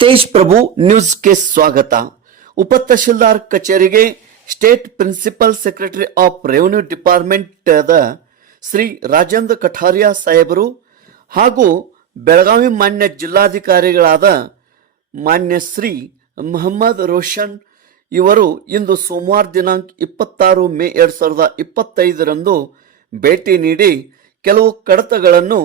ತೇಜ್ ಪ್ರಭು ನ್ಯೂಸ್ಗೆ ಸ್ವಾಗತ. ಉಪ ತಹಶೀಲ್ದಾರ್ ಕಚೇರಿಗೆ state principal secretary of revenue department Shri Rajendra Kataria ಸಾಹೇಬರು ಹಾಗೂ ಬೆಳಗಾವಿ ಮಾನ್ಯ ಜಿಲ್ಲಾಧಿಕಾರಿಗಳಾದ ಮಾನ್ಯ ಶ್ರೀ ಮೊಹಮ್ಮದ್ ರೋಷನ್ ಇವರು ಇಂದು ಸೋಮವಾರ ದಿನಾಂಕ ಇಪ್ಪತ್ತಾರು ಮೇ ಎರಡು ಸಾವಿರದ ಇಪ್ಪತ್ತೈದರಂದು ಭೇಟಿ ನೀಡಿ ಕೆಲವು ಕಡತಗಳನ್ನು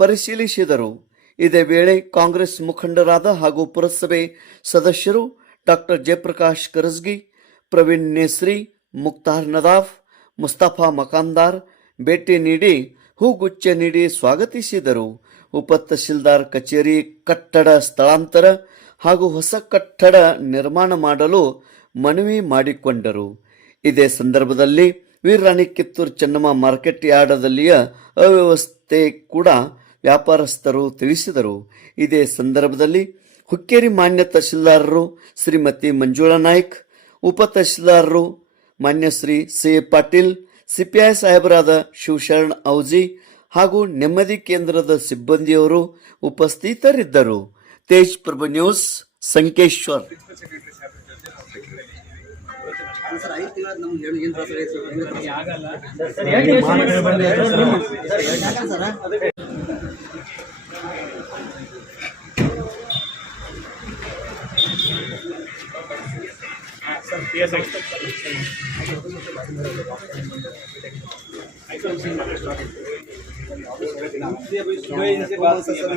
ಪರಿಶೀಲಿಸಿದರು. ಇದೇ ವೇಳೆ ಕಾಂಗ್ರೆಸ್ ಮುಖಂಡರಾದ ಹಾಗೂ ಪುರಸಭೆ ಸದಸ್ಯರು ಡಾಕ್ಟರ್ ಜಯಪ್ರಕಾಶ್ ಕರಸ್ಗಿ, ಪ್ರವೀಣ್ ನೇಸ್ರಿ ಮುಕ್ತಾರ್ ನದಾಫ್, ಮುಸ್ತಫಾ ಮಕಾಂದಾರ್ ಭೇಟಿ ನೀಡಿ ಹೂಗುಚ್ಚ ನೀಡಿ ಸ್ವಾಗತಿಸಿದರು. ಉಪ ತಹಶೀಲ್ದಾರ್ ಕಚೇರಿ ಕಟ್ಟಡ ಸ್ಥಳಾಂತರ ಹಾಗೂ ಹೊಸ ಕಟ್ಟಡ ನಿರ್ಮಾಣ ಮಾಡಲು ಮನವಿ ಮಾಡಿಕೊಂಡರು. ಇದೇ ಸಂದರ್ಭದಲ್ಲಿ ವೀರರಾಣಿ ಕಿತ್ತೂರು ಚೆನ್ನಮ್ಮ ಮಾರ್ಕೆಟ್ ಯಾರ್ಡದಲ್ಲಿಯ ಅವ್ಯವಸ್ಥೆ ಕೂಡ ವ್ಯಾಪಾರಸ್ಥರು ತಿಳಿಸಿದರು. ಇದೇ ಸಂದರ್ಭದಲ್ಲಿ ಹುಕ್ಕೇರಿ ಮಾನ್ಯ ತಹಶೀಲ್ದಾರರು ಶ್ರೀಮತಿ ಮಂಜುಳಾ ನಾಯ್ಕ್ ಉಪ ತಹಶೀಲ್ದಾರರು ಮಾನ್ಯ ಶ್ರೀ ಸಿ ಪಾಟೀಲ್ ಸಿಪಿಐ ಸಾಹೇಬರಾದ ಶಿವಶರಣ್ ಔಜಿ ಹಾಗೂ ನೆಮ್ಮದಿ ಕೇಂದ್ರದ ಸಿಬ್ಬಂದಿಯವರು ಉಪಸ್ಥಿತರಿದ್ದರು. ತೇಜ್ ಪ್ರಭು ನ್ಯೂಸ್ ಸಂಕೇಶ್ವರ್. ಸರ್ ಐದು ತಿಂಗಳ ನಮ್ಗೆ ಏನು ಏನು ತ್ರಾಸ ಆಗೈತೆ ಸರ್ ಹೆಂಗೆ ತ್ರಾಸ ಆಗಲ್ಲ ಯಾಕಂದ್ರೆ ಸರ್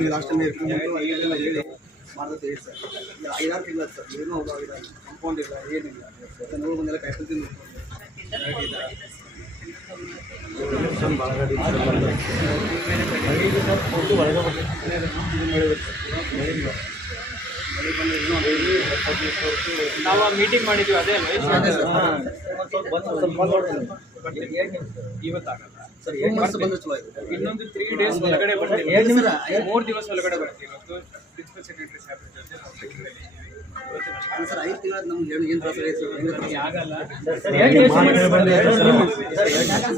ಲಾಸ್ಟ್ ಟೈಮ್ ಐದೆಲ್ಲ ಹೇಳಿ ಮಾಡ್ದತ್ತೆ ಹೇಳಿ ಸರ್ ಐದಾರು ತಿಂಗಳು ಸರ್ ಏನೂ ಹೋಗಿಲ್ಲ ಕಂಪೌಂಡ್ ಇಲ್ಲ ಏನಿಲ್ಲ ನೋಡಿ ಬಂದೆಲ್ಲ ಕಾಯ್ಕೊಳ್ತೀನಿ ನಾವು ಮೀಟಿಂಗ್ ಮಾಡಿದ್ವಿ ಅದೇ. ಇವತ್ತಾಗಲ್ಲ. ಇನ್ನೊಂದು ತ್ರೀ ಡೇಸ್ ಒಳಗಡೆ ಬರ್ತೀವಿ ಮೂರು ದಿವಸ ಒಳಗಡೆ ಬರ್ತೀವಿ. ಆಗಲ್ಲ